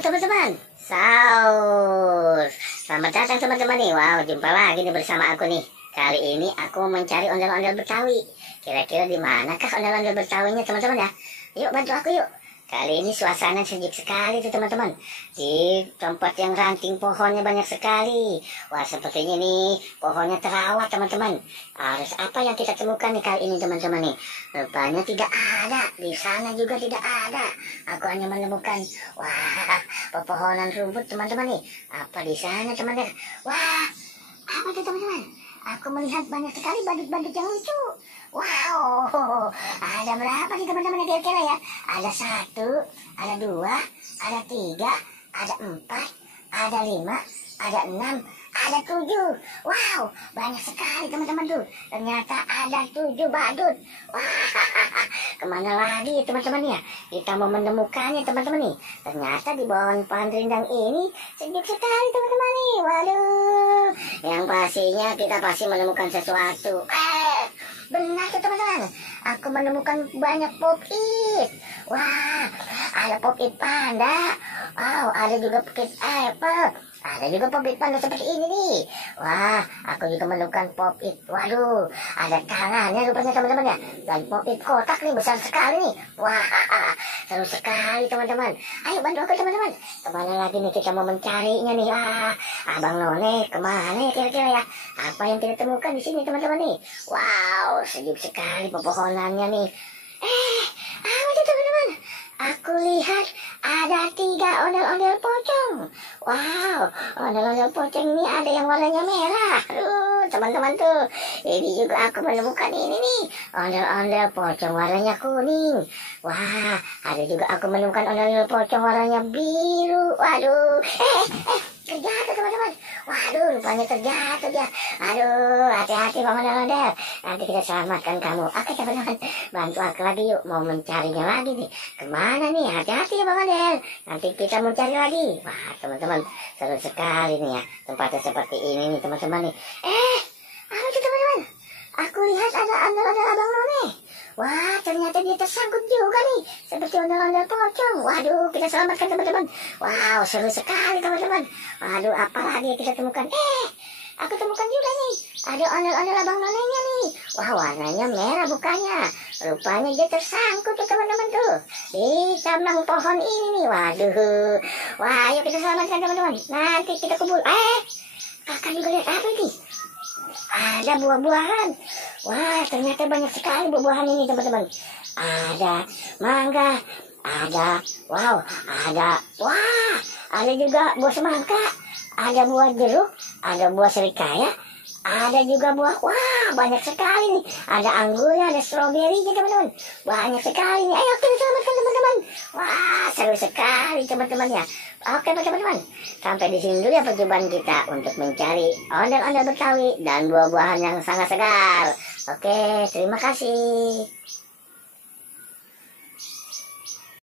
teman-teman, sahur. Selamat datang teman-teman nih. Wow, jumpa lagi nih bersama aku nih. Kali ini aku mencari ondel-ondel Betawi. Kira-kira di manakah ondel-ondel Betawinya teman-teman ya? Yuk bantu aku yuk. Kali ini suasana sejuk sekali tuh teman-teman. Di tempat yang ranting pohonnya banyak sekali. Wah, sepertinya nih pohonnya terawat teman-teman. Harus apa yang kita temukan nih kali ini teman-teman nih? Rupanya tidak ada. Di sana juga tidak ada. Aku hanya menemukan pepohonan rumput teman-teman nih. Apa di sana teman-teman? Wah, apa tuh teman-teman? Aku melihat banyak sekali badut-badut yang lucu. Wow, ada berapa nih teman-teman kira-kira ya? Ada 1, ada 2, ada 3, ada 4, ada 5, ada 6, ada 7. Wow, banyak sekali teman-teman tuh. Ternyata ada 7 badut. Wah, kemana lagi teman-teman ya? Kita mau menemukannya teman-teman nih. Ternyata di bawah pohon rindang ini sejuk sekali teman-teman nih. Waduh, yang pastinya kita pasti menemukan sesuatu. Benar tuh teman-teman, aku menemukan banyak pop-it. Wah, ada pop-it panda. Wow, ada juga pop-it apple. Ada juga pop-it panda seperti ini nih. Wah, aku juga menemukan pop-it. Waduh, ada tangannya rupanya teman-teman ya. Dan pop-it kotak nih besar sekali nih. Wah, seru sekali teman-teman. Ayo bantu aku teman-teman. Kemana lagi nih kita mau mencarinya nih? Abang None kemana ya kira-kira ya? Apa yang kita temukan di sini teman-teman nih? Wow, sejuk sekali pepohonannya nih. Apa itu teman-teman? Aku lihat ada 3 ondel-ondel pocong. Wow, ondel-ondel pocong ini ada yang warnanya merah. Teman-teman tuh, ini juga aku menemukan ini nih, ondel-ondel pocong warnanya kuning. Wah, ada juga aku menemukan ondel-ondel pocong warnanya biru. Waduh, terjatuh teman-teman. Waduh, rupanya terjatuh dia. Aduh, hati-hati Bang Ondel-ondel. Nanti kita selamatkan kamu. Oke teman-teman, bantu aku lagi yuk. Mau mencarinya lagi nih. Kemana nih? Hati-hati ya Bang Ondel. Nanti kita mau cari lagi. Wah teman-teman, seru sekali nih ya. Tempatnya seperti ini nih teman-teman nih. Apa itu teman-teman? Aku lihat ada ondel-ondel Abang None. Wah, ternyata dia tersangkut juga nih. Seperti ondel-ondel pocong. Waduh, kita selamatkan teman-teman. Wow, seru sekali teman-teman. Waduh, apa lagi yang kita temukan? Aku temukan juga nih. Ada ondel-ondel Abang Nonenya nih. Wah, warnanya merah bukannya. Rupanya dia tersangkut tuh teman-teman tuh. Di cabang pohon ini nih. Waduh. Wah, ayo kita selamatkan teman-teman. Nanti kita kubur. Kakak juga lihat apa ini? Ada buah-buahan. Wah, ternyata banyak sekali buah-buahan ini teman-teman. Ada mangga, ada juga buah semangka, ada buah jeruk, ada buah serikaya, ada juga buah, banyak sekali nih. Ada anggurnya, ada stroberinya teman-teman. Banyak sekali nih. Ayo kita selamatkan teman-teman. Wah, seru sekali teman-teman ya. Oke teman-teman, sampai di sini dulu ya percobaan kita untuk mencari ondel-ondel Betawi dan buah-buahan yang sangat segar. Oke, terima kasih.